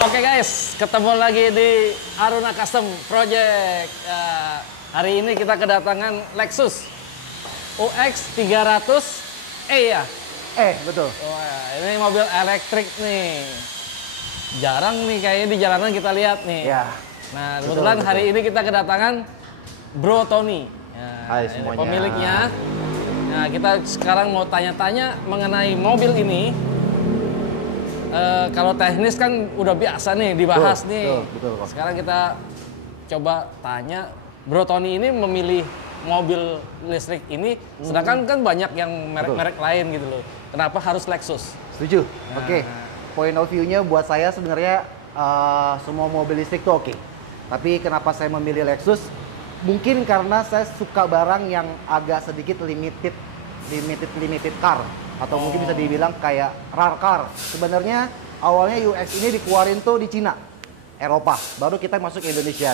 Oke guys, ketemu lagi di Aruna Custom Project. Hari ini kita kedatangan Lexus UX 300E ya? Betul. Wah, ini mobil elektrik nih. Jarang nih kayaknya di jalanan kita lihat nih. Ya. Nah, kebetulan hari ini kita kedatangan Bro Tony. Hai ini semuanya. pemiliknya. Nah, kita sekarang mau tanya-tanya mengenai mobil ini. Kalau teknis kan udah biasa nih dibahas nih. Betul. Sekarang kita coba tanya, Bro Tony ini memilih mobil listrik ini, sedangkan kan banyak yang merek-merek lain gitu loh. Kenapa harus Lexus? Setuju. Nah. Oke. Point of view-nya buat saya sebenarnya semua mobil listrik tuh oke. Tapi kenapa saya memilih Lexus? Mungkin karena saya suka barang yang agak sedikit limited car. Atau mungkin bisa dibilang kayak rare car. Sebenarnya awalnya UX ini dikeluarin tuh di Cina, Eropa, baru kita masuk ke Indonesian.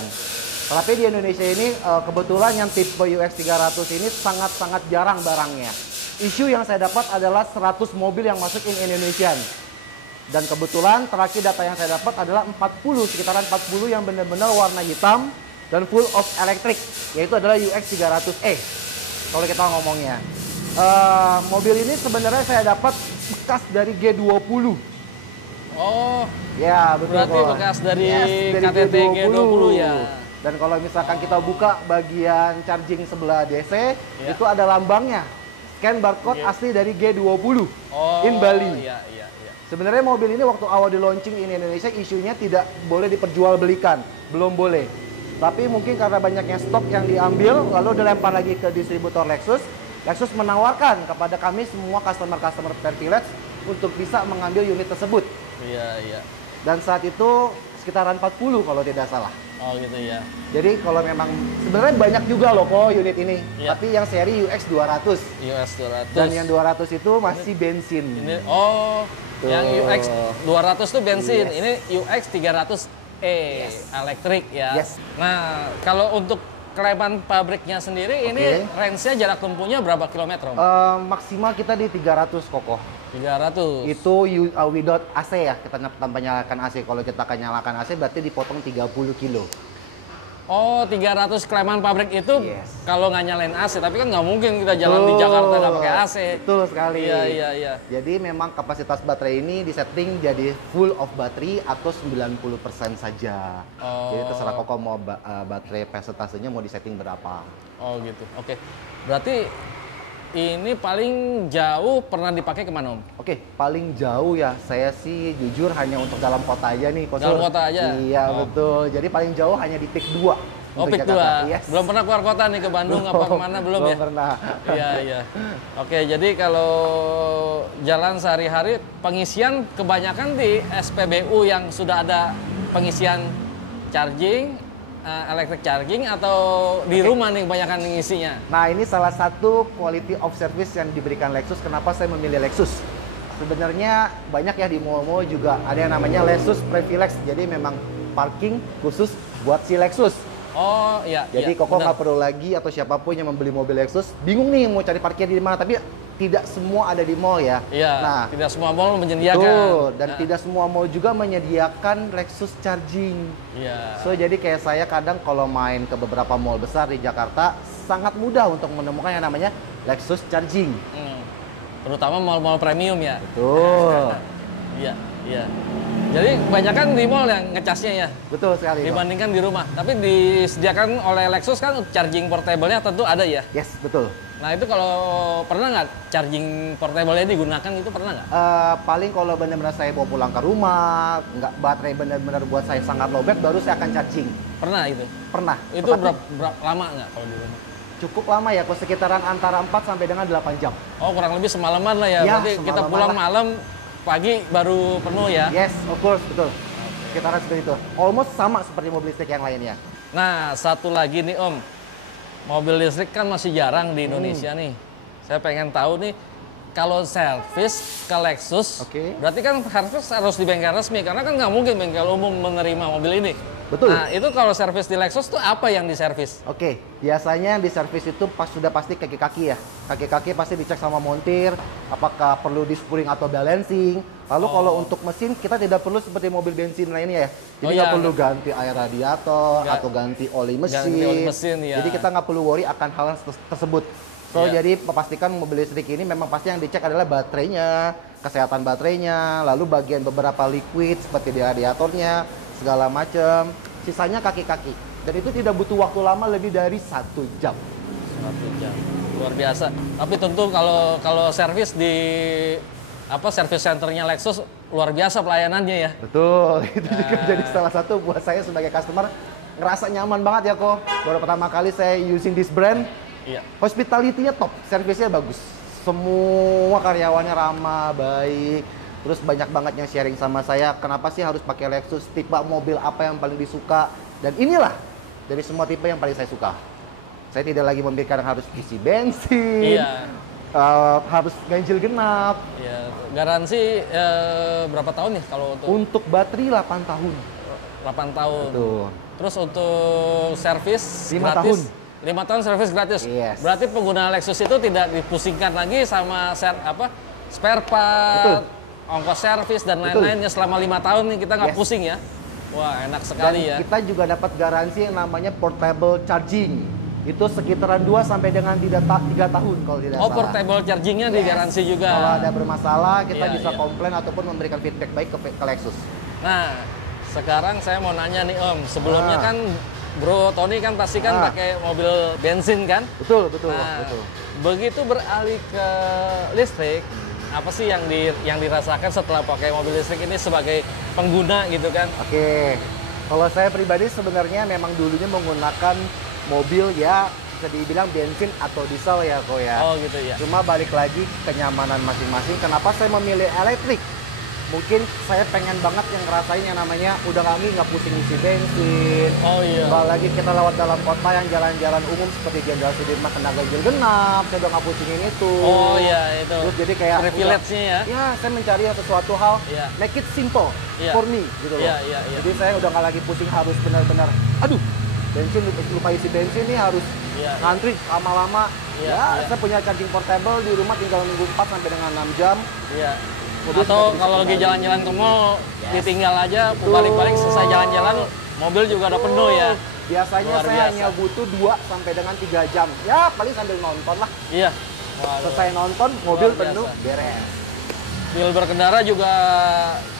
Tapi di Indonesia ini kebetulan yang tipe UX 300 ini sangat-sangat jarang barangnya. Isu yang saya dapat adalah 100 mobil yang masuk in Indonesian. Dan kebetulan terakhir data yang saya dapat adalah 40, sekitaran 40 yang benar-benar warna hitam dan full of electric, yaitu adalah UX 300E. Kalau kita ngomongnya. Mobil ini sebenarnya saya dapat bekas dari G20. Oh, Ya, betul. berarti kok. bekas dari Yes, KTT G20 ya. Dan kalau misalkan kita buka bagian charging sebelah DC, Ya. itu ada lambangnya. Scan barcode asli dari G20 in Bali. Iya. Sebenarnya mobil ini waktu awal di launching in Indonesia isunya tidak boleh diperjualbelikan, belum boleh. Tapi mungkin karena banyaknya stok yang diambil, lalu dilempar lagi ke distributor Lexus. Lexus menawarkan kepada kami semua customer Pertilex untuk bisa mengambil unit tersebut. Iya. Dan saat itu sekitaran 40 kalau tidak salah. Oh gitu ya. Jadi kalau memang sebenarnya banyak juga loh kok unit ini. Iya. Tapi yang seri UX 200. US 200. Dan yang 200 itu masih bensin. Ini Tuh. yang UX 200 tuh bensin. Yes. Ini UX 300E elektrik ya. Yes. Nah, kalau untuk kelebihan pabriknya sendiri ini range-nya jarak tempuhnya berapa kilometer, Om? Maksimal kita di 300 kokoh. 300. Itu without AC ya, kita tanpa nyalakan AC. Kalau kita akan nyalakan AC berarti dipotong 30 kilo. Oh, 300 kelebihan pabrik itu Yes. kalau nggak nyalain AC, tapi kan nggak mungkin kita jalan di Jakarta nggak pakai AC. Betul sekali. Iya. Jadi memang kapasitas baterai ini disetting jadi full of battery atau 90% saja. Jadi terserah kok mau baterai persentasenya mau disetting berapa. Oh gitu. Oke. Berarti ini paling jauh pernah dipakai kemana, Om? Oke, paling jauh ya saya sih jujur hanya untuk dalam kota aja nih, Kosur. Dalam kota aja? Iya, betul. Jadi paling jauh hanya di PIK 2. Oh, untuk PIK 2. Jakarta. Yes. Belum pernah keluar kota nih ke Bandung apa kemana belum ya? Belum pernah. Iya. Oke, jadi kalau jalan sehari-hari pengisian kebanyakan di SPBU yang sudah ada pengisian charging, electric charging, atau di rumah nih kebanyakan ngisinya? Nah, ini salah satu quality of service yang diberikan Lexus. Kenapa saya memilih Lexus? Sebenarnya banyak ya di mall-mall juga ada yang namanya Lexus Privilege. Jadi memang parking khusus buat si Lexus. Oh iya. Jadi Koko nggak perlu lagi atau siapapun yang membeli mobil Lexus bingung nih mau cari parkir di mana. Tapi tidak semua ada di mall ya. Iya. Nah, tidak semua mall menyediakan. betul. Dan tidak semua mall juga menyediakan Lexus charging. Iya. So jadi kayak saya kadang kalau main ke beberapa mall besar di Jakarta sangat mudah untuk menemukan yang namanya Lexus charging. Terutama mall-mall premium ya. Betul. Iya. Jadi kebanyakan di mall yang ngecasnya ya. Betul sekali. Dibandingkan di rumah. Tapi disediakan oleh Lexus kan charging portable-nya tentu ada ya. Yes, betul. Nah itu kalau pernah nggak charging portable-nya digunakan itu pernah nggak? Paling kalau benar-benar saya bawa pulang ke rumah, nggak baterai benar-benar buat saya sangat lowbat, baru saya akan charging. Pernah itu? Pernah. Itu berapa lama nggak kalau di rumah? Cukup lama ya, sekitaran antara 4 sampai dengan 8 jam. Oh kurang lebih semalaman lah ya. Ya, Berarti kita semalaman pulang lah. malam, pagi baru penuh ya? Yes, of course, betul. Sekitaran seperti itu. Almost sama seperti mobil listrik yang lainnya. Nah, satu lagi nih Om. Mobil listrik kan masih jarang di Indonesia nih. Saya pengen tahu nih, kalau servis ke Lexus, Oke. berarti kan servis harus di bengkel resmi karena kan nggak mungkin bengkel umum menerima mobil ini. Betul. Nah, itu kalau servis di Lexus tuh apa yang diservis? Oke, biasanya yang di servis itu sudah pasti kaki-kaki ya. Kaki-kaki pasti dicek sama montir, apakah perlu di spring atau balancing. Lalu kalau untuk mesin, kita tidak perlu seperti mobil bensin lainnya ya. Jadi nggak perlu ganti air radiator atau ganti oli mesin. Ganti oli mesin, ya. Jadi kita nggak perlu worry akan hal tersebut. So, Iya. jadi pastikan mobil listrik ini memang pasti yang dicek adalah baterainya, kesehatan baterainya, lalu bagian beberapa liquid seperti di radiatornya, segala macam. Sisanya kaki-kaki. Dan itu tidak butuh waktu lama lebih dari 1 jam. 1 jam. Luar biasa. Tapi tentu kalau servis di service centernya Lexus luar biasa pelayanannya ya. Betul, itu juga jadi salah satu buat saya sebagai customer ngerasa nyaman banget ya kok. Baru pertama kali saya using this brand, Iya. hospitality-nya top, servisnya bagus. Semua karyawannya ramah, baik. Terus banyak banget yang sharing sama saya, kenapa sih harus pakai Lexus, tipe mobil apa yang paling disuka. Dan inilah dari semua tipe yang paling saya suka. Saya tidak lagi memikirkan harus isi bensin, Iya. harus ganjil genap. Iya. Garansi berapa tahun nih kalau untuk Untuk baterai 8 tahun. 8 tahun. Tuh. Terus untuk servis 5 gratis. tahun. 5 tahun servis gratis. Yes. Berarti pengguna Lexus itu tidak dipusingkan lagi sama spare part, Betul. ongkos servis dan lain-lainnya selama 5 tahun nih kita nggak Yes. pusing ya. Wah, enak Dan sekali ya. kita juga dapat garansi yang namanya portable charging. Itu sekitaran 2 sampai dengan 3 tahun kalau tidak Oh, salah. portable chargingnya digaransi juga. Kalau ada bermasalah, kita Iya, bisa iya. komplain ataupun memberikan feedback baik ke Lexus. Nah, sekarang saya mau nanya nih Om. Sebelumnya Ah. kan Bro Tony kan pasti kan Ah. pakai mobil bensin kan? Betul, betul, Nah, betul. begitu beralih ke listrik, apa sih yang dirasakan setelah pakai mobil listrik ini sebagai pengguna gitu kan? Oke. Kalau saya pribadi sebenarnya memang dulunya menggunakan mobil ya bisa dibilang bensin atau diesel ya kok ya. Oh gitu ya. Cuma balik lagi kenyamanan masing-masing. Kenapa saya memilih elektrik? Mungkin saya pengen banget yang ngerasain yang namanya udah nggak pusing isi bensin. Oh iya. Kalau lagi kita lewat dalam kota yang jalan-jalan umum seperti Jenderal Sudirman kena ganjil genap, saya udah nggak pusingin itu. Oh iya itu. Terus jadi kayak Privilege-nya ya. Ya, saya mencari sesuatu hal Iya. make it simple Iya. for me gitu loh. Iya, iya, iya. Jadi saya udah nggak lagi pusing harus benar-benar, aduh, bensin lupa isi bensin nih harus Iya, ngantri lama-lama. Iya, Ya, iya. saya punya charging portable di rumah tinggal nunggu 4 sampai dengan 6 jam. Iya. Mobil Atau sudah kalau bisa lagi kembali. jalan-jalan ke mall, Yes. ditinggal aja, balik-balik selesai jalan-jalan, mobil juga udah penuh ya. Biasanya Luar saya biasa. hanya butuh 2 sampai dengan 3 jam. Ya, paling sambil nonton lah. Iya. Waduh. Selesai nonton, mobil Luar biasa. penuh, beres. Feel berkendara juga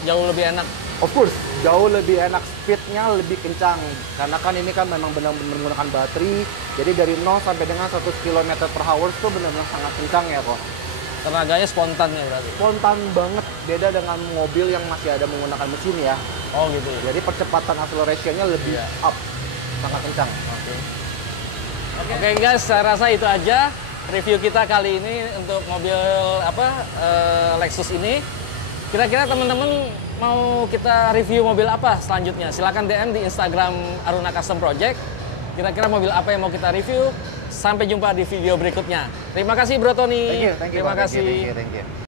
jauh lebih enak. Of course, jauh lebih enak, speednya lebih kencang. Karena kan ini kan memang benar-benar menggunakan baterai. Jadi dari 0 sampai dengan 100 km per hour itu benar-benar sangat kencang ya kok. Tenaganya spontan ya berarti. Spontan banget, beda dengan mobil yang masih ada menggunakan mesin ya. Oh gitu ya. Jadi percepatan acceleration-nya lebih Iya. up, sangat kencang. Oke guys, saya rasa itu aja review kita kali ini untuk mobil Lexus ini. Kira-kira teman-teman mau kita review mobil apa selanjutnya? Silahkan DM di Instagram Aruna Custom Project. Kira-kira mobil apa yang mau kita review? Sampai jumpa di video berikutnya. Terima kasih Bro Tony. Thank you, Terima Pak. kasih. Thank you.